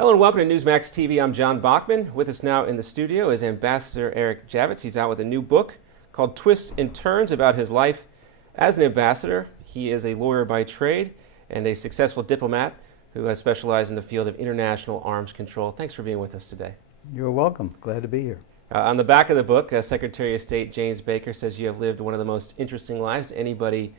Hello and welcome to Newsmax TV. I'm John Bachman. With us now in the studio is Ambassador Eric Javits. He's out with a new book called Twists and Turns about his life as an ambassador. He is a lawyer by trade and a successful diplomat who has specialized in the field of international arms control. Thanks for being with us today. You're welcome. Glad to be here. On the back of the book, Secretary of State James Baker says you have lived one of the most interesting lives anybody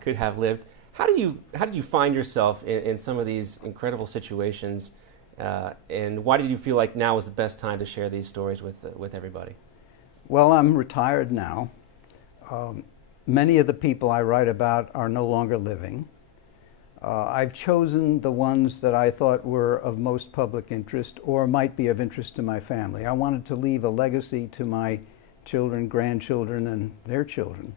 could have lived. How did you find yourself in some of these incredible situations? And why did you feel like now was the best time to share these stories with everybody? Well, I'm retired now. Many of the people I write about are no longer living. I've chosen the ones that I thought were of most public interest or might be of interest to my family. I wanted to leave a legacy to my children, grandchildren, and their children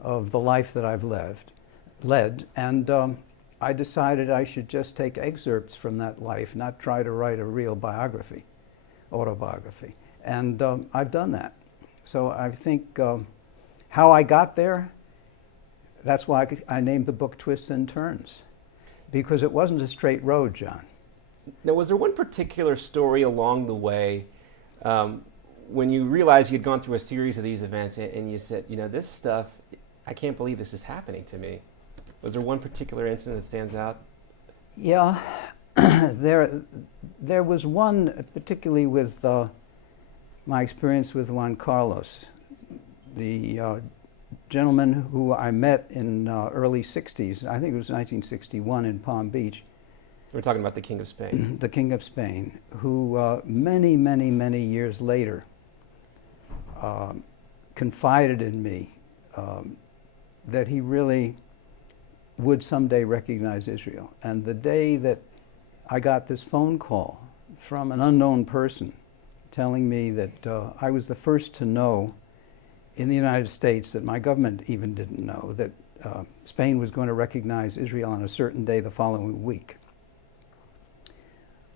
of the life that I've led. And I decided I should just take excerpts from that life, not try to write a real autobiography. And I've done that. So I think how I got there, that's why I named the book Twists and Turns, because it wasn't a straight road, John. Now, was there one particular story along the way when you realized you'd gone through a series of these events and you said, you know, this stuff, I can't believe this is happening to me? Was there one particular incident that stands out? Yeah, there was one, particularly with my experience with Juan Carlos, the gentleman who I met in early 60s. I think it was 1961 in Palm Beach. We're talking about the King of Spain. The King of Spain, who many years later confided in me that he really would someday recognize Israel. And the day that I got this phone call from an unknown person telling me that I was the first to know in the United States, that my government even didn't know, that Spain was going to recognize Israel on a certain day the following week.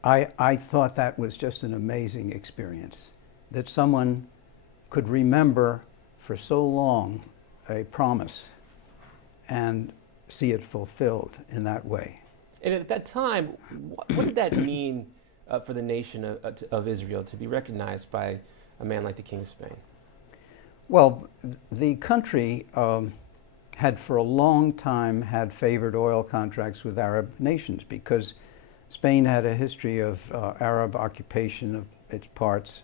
I thought that was just an amazing experience, that someone could remember for so long a promise and see it fulfilled in that way. And at that time, what did that mean for the nation of Israel to be recognized by a man like the King of Spain? Well, the country had for a long time had favored oil contracts with Arab nations because Spain had a history of Arab occupation of its parts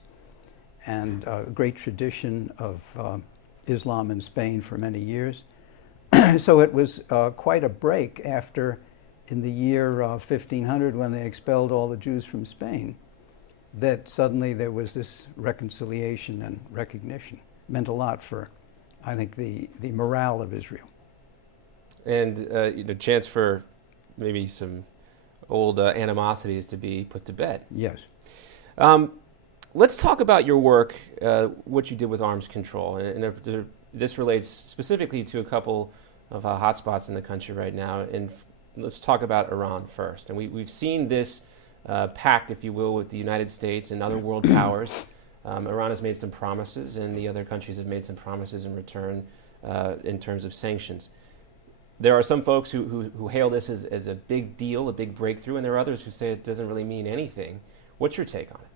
and a great tradition of Islam in Spain for many years. So it was quite a break after, in the year 1500, when they expelled all the Jews from Spain, that suddenly there was this reconciliation and recognition. It meant a lot for, I think, the morale of Israel. And chance for maybe some old animosities to be put to bed. Yes. Let's talk about your work, what you did with arms control. And this relates specifically to a couple of hotspots in the country right now. And let's talk about Iran first. And we've seen this pact, if you will, with the United States and other world powers. Iran has made some promises, and the other countries have made some promises in return in terms of sanctions. There are some folks who hail this as a big deal, a big breakthrough, and there are others who say it doesn't really mean anything. What's your take on it?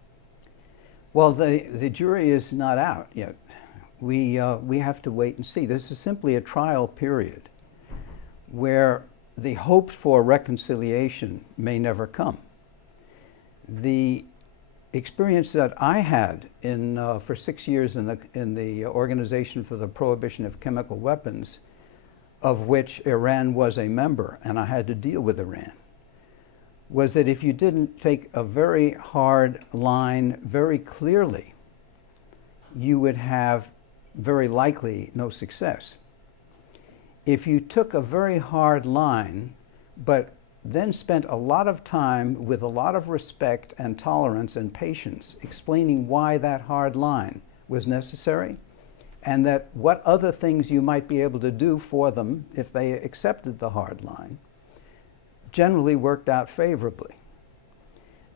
Well, the jury is not out yet. We have to wait and see. This is simply a trial period where the hoped for reconciliation may never come. The experience that I had for 6 years in the Organization for the Prohibition of Chemical Weapons, of which Iran was a member, and I had to deal with Iran, was that if you didn't take a very hard line very clearly, you would have very likely no success. If you took a very hard line, but then spent a lot of time with a lot of respect and tolerance and patience explaining why that hard line was necessary, and that what other things you might be able to do for them if they accepted the hard line, generally worked out favorably.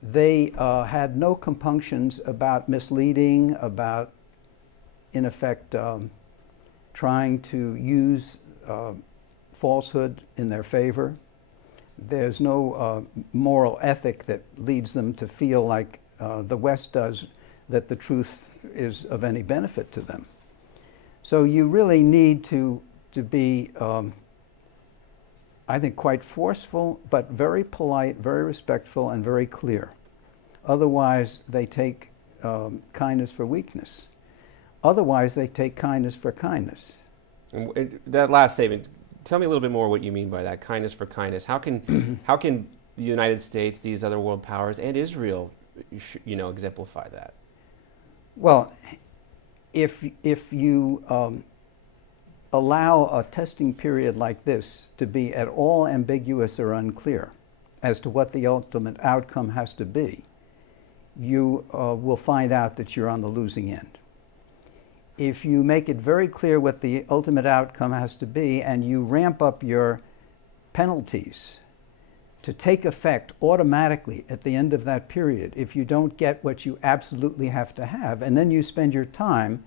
They had no compunctions about misleading, about, in effect, trying to use falsehood in their favor. There's no moral ethic that leads them to feel like the West does, that the truth is of any benefit to them. So you really need to be, I think, quite forceful, but very polite, very respectful, and very clear. Otherwise, they take kindness for weakness. Otherwise, they take kindness for kindness. And that last statement, tell me a little bit more what you mean by that, kindness for kindness. How can the United States, these other world powers, and Israel, exemplify that? Well, if you allow a testing period like this to be at all ambiguous or unclear as to what the ultimate outcome has to be, you will find out that you're on the losing end. If you make it very clear what the ultimate outcome has to be and you ramp up your penalties to take effect automatically at the end of that period if you don't get what you absolutely have to have, and then you spend your time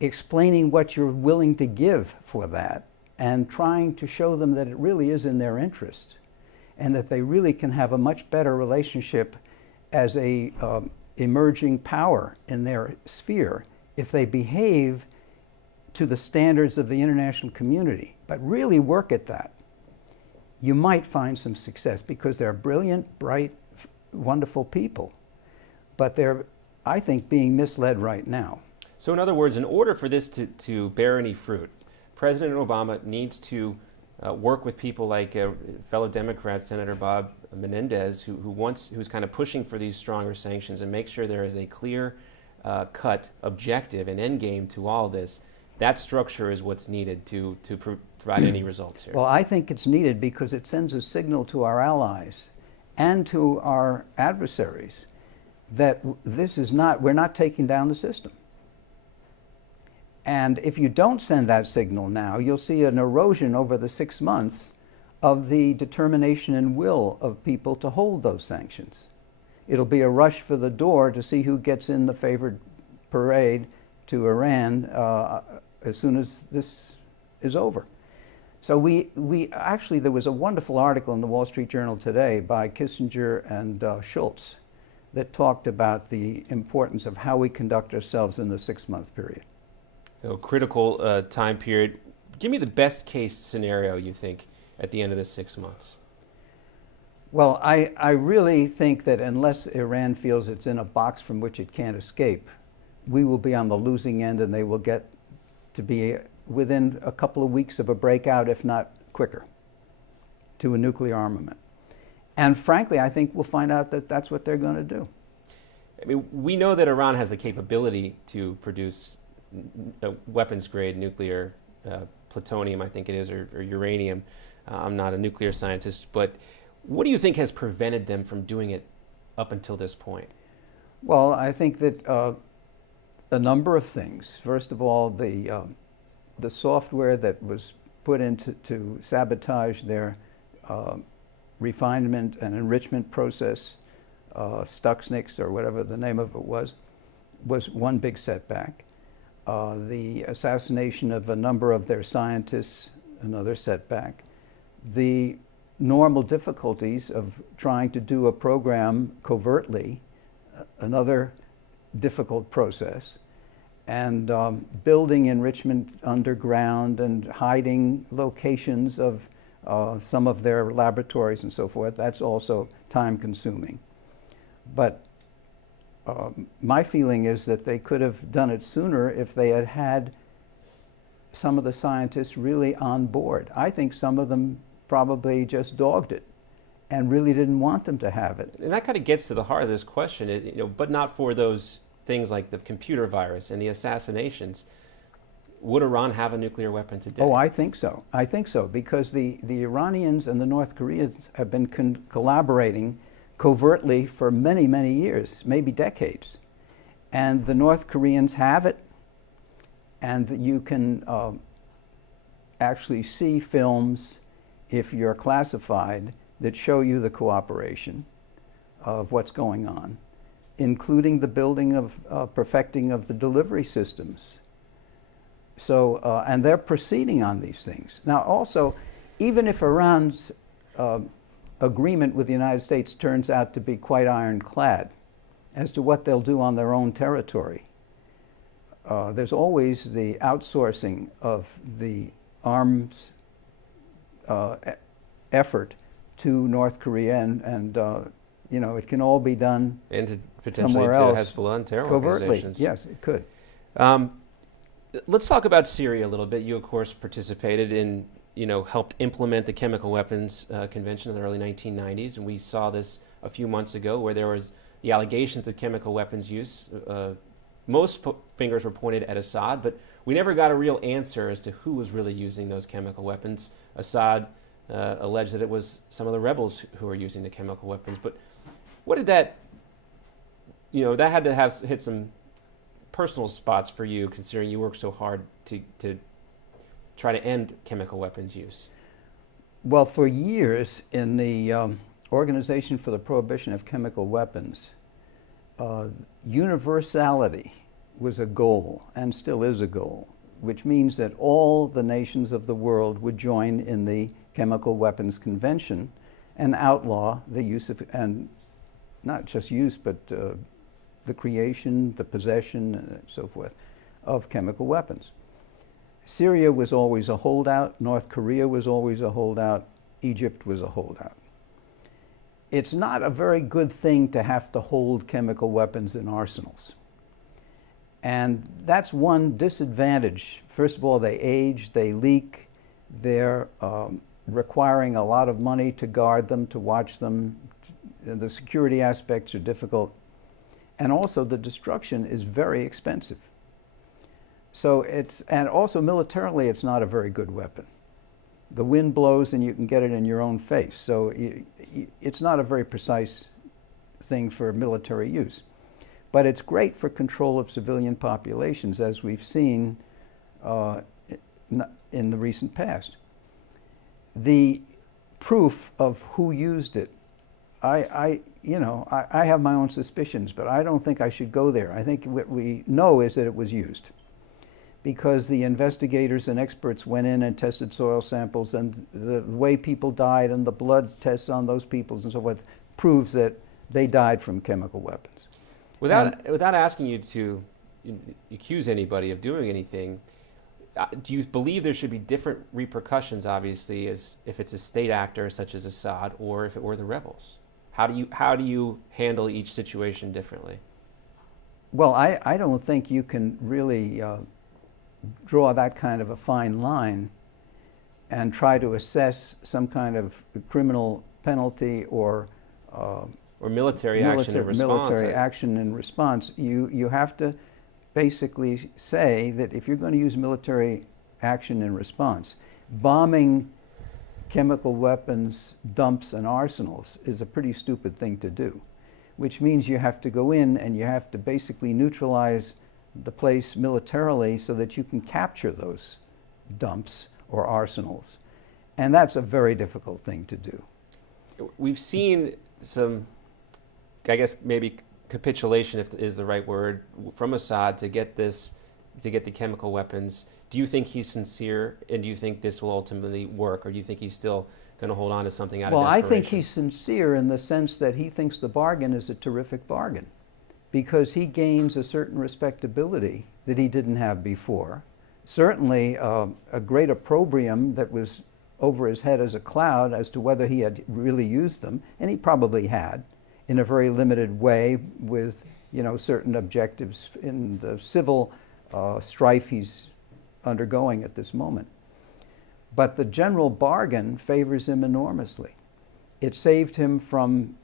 explaining what you're willing to give for that and trying to show them that it really is in their interest and that they really can have a much better relationship as a emerging power in their sphere if they behave to the standards of the international community, but really work at that, you might find some success because they're brilliant, bright, wonderful people. But they're, I think, being misled right now. So in other words, in order for this to bear any fruit, President Obama needs to work with people like fellow Democrat Senator Bob Menendez, who's kind of pushing for these stronger sanctions and make sure there is a clear cut objective and end game to all this. That structure is what's needed to provide any results here. Well, I think it's needed because it sends a signal to our allies and to our adversaries that we're not taking down the system. And if you don't send that signal now, you'll see an erosion over the 6 months of the determination and will of people to hold those sanctions. It'll be a rush for the door to see who gets in the favored parade to Iran as soon as this is over. So we actually, there was a wonderful article in the Wall Street Journal today by Kissinger and Schultz that talked about the importance of how we conduct ourselves in the 6-month period. So critical time period. Give me the best case scenario you think at the end of the 6 months. Well, I really think that unless Iran feels it's in a box from which it can't escape, we will be on the losing end and they will get to be within a couple of weeks of a breakout, if not quicker, to a nuclear armament. And frankly, I think we'll find out that that's what they're going to do. I mean, we know that Iran has the capability to produce weapons-grade nuclear plutonium, I think it is, or uranium. I'm not a nuclear scientist, but what do you think has prevented them from doing it up until this point? Well, I think that a number of things. First of all, the software that was put into to sabotage their refinement and enrichment process, Stuxnet's or whatever the name of it was one big setback. The assassination of a number of their scientists, another setback. The normal difficulties of trying to do a program covertly, another difficult process, and building enrichment underground and hiding locations of some of their laboratories and so forth. That's also time consuming. But my feeling is that they could have done it sooner if they had had some of the scientists really on board. I think some of them probably just dogged it and really didn't want them to have it. And that kind of gets to the heart of this question, but not for those things like the computer virus and the assassinations. Would Iran have a nuclear weapon today? Oh, I think so. I think so, because the Iranians and the North Koreans have been collaborating covertly for many, many years, maybe decades. And the North Koreans have it, and you can actually see films, if you're classified, that show you the cooperation of what's going on, including the building of, perfecting of the delivery systems. So, and they're proceeding on these things. Now also, even if Iran's agreement with the United States turns out to be quite ironclad as to what they'll do on their own territory, there's always the outsourcing of the arms effort to North Korea, and you know, it can all be done and to potentially somewhere to else, Hezbollah and terror covertly. organizations. Yes, it could. Let's talk about Syria a little bit. You, of course, participated in, helped implement the Chemical Weapons Convention in the early 1990s, and we saw this a few months ago where there was the allegations of chemical weapons use. Most fingers were pointed at Assad, but we never got a real answer as to who was really using those chemical weapons. Assad alleged that it was some of the rebels who were using the chemical weapons. But what did that, that had to have hit some personal spots for you, considering you worked so hard to try to end chemical weapons use? Well, for years in the Organization for the Prohibition of Chemical Weapons, universality was a goal, and still is a goal, which means that all the nations of the world would join in the Chemical Weapons Convention and outlaw the use of, and not just use, but the creation, the possession, and so forth, of chemical weapons. Syria was always a holdout. North Korea was always a holdout. Egypt was a holdout. It's not a very good thing to have to hold chemical weapons in arsenals. And that's one disadvantage. First of all, they age, they leak, they're requiring a lot of money to guard them, to watch them. The security aspects are difficult. And also the destruction is very expensive. So and also militarily, it's not a very good weapon. The wind blows and you can get it in your own face. So it's not a very precise thing for military use. But it's great for control of civilian populations, as we've seen in the recent past. The proof of who used it, I have my own suspicions, but I don't think I should go there. I think what we know is that it was used, because the investigators and experts went in and tested soil samples, and the way people died and the blood tests on those people and so forth proves that they died from chemical weapons. Without asking you to accuse anybody of doing anything, do you believe there should be different repercussions, obviously, as if it's a state actor such as Assad or if it were the rebels? How do you handle each situation differently? Well, I don't think you can really draw that kind of a fine line and try to assess some kind of criminal penalty or military action in response. Military action in response. You have to basically say that if you're going to use military action in response, bombing chemical weapons dumps and arsenals is a pretty stupid thing to do, which means you have to go in and you have to basically neutralize the place militarily so that you can capture those dumps or arsenals. And that's a very difficult thing to do. We've seen some, I guess maybe capitulation, if is the right word, from Assad to get the chemical weapons. Do you think he's sincere, and do you think this will ultimately work, or do you think he's still going to hold on to something out of desperation? Well, I think he's sincere in the sense that he thinks the bargain is a terrific bargain, because he gains a certain respectability that he didn't have before. Certainly a great opprobrium that was over his head as a cloud as to whether he had really used them, and he probably had, in a very limited way with certain objectives in the civil strife he's undergoing at this moment. But the general bargain favors him enormously. It saved him from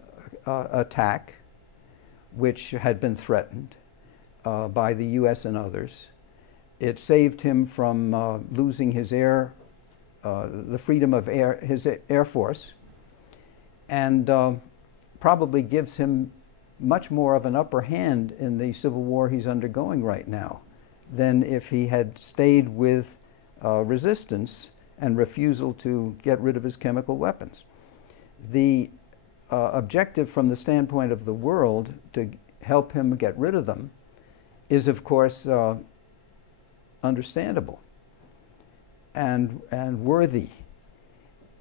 attack, which had been threatened by the U.S. and others. It saved him from losing his the freedom of his Air Force, and probably gives him much more of an upper hand in the civil war he's undergoing right now than if he had stayed with resistance and refusal to get rid of his chemical weapons. The objective from the standpoint of the world to help him get rid of them is, of course, understandable and worthy.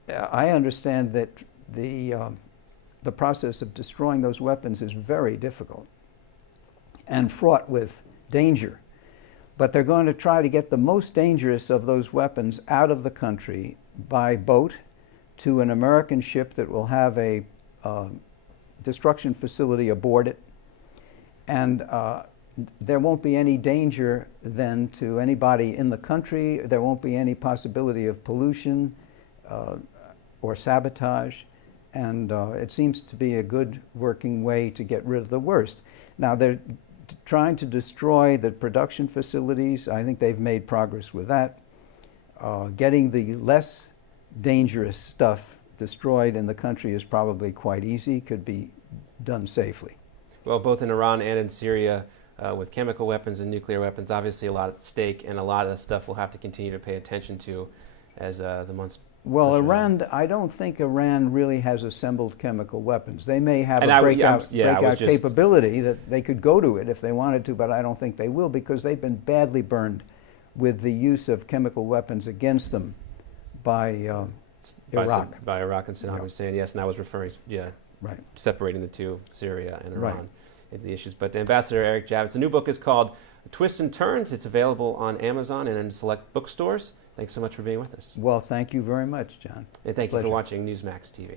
I understand that the process of destroying those weapons is very difficult and fraught with danger. But they're going to try to get the most dangerous of those weapons out of the country by boat to an American ship that will have a destruction facility aboard it. And there won't be any danger then to anybody in the country. There won't be any possibility of pollution or sabotage. And it seems to be a good working way to get rid of the worst. Now, they're trying to destroy the production facilities. I think they've made progress with that. Getting the less dangerous stuff destroyed in the country is probably quite easy, could be done safely. Well, both in Iran and in Syria, with chemical weapons and nuclear weapons, obviously a lot at stake, and a lot of stuff we'll have to continue to pay attention to as the months. Well, Iran, I don't think Iran really has assembled chemical weapons. They may have And a breakout capability that they could go to it if they wanted to, but I don't think they will, because they've been badly burned with the use of chemical weapons against them by Iraq. By Iraq and Saddam Hussein, yes, and I was referring, right, separating the two, Syria and Iran, right, into the issues. But Ambassador Eric Javits, the new book is called Twists and Turns. It's available on Amazon and in select bookstores. Thanks so much for being with us. Well, thank you very much, John. And thank you for watching Newsmax TV.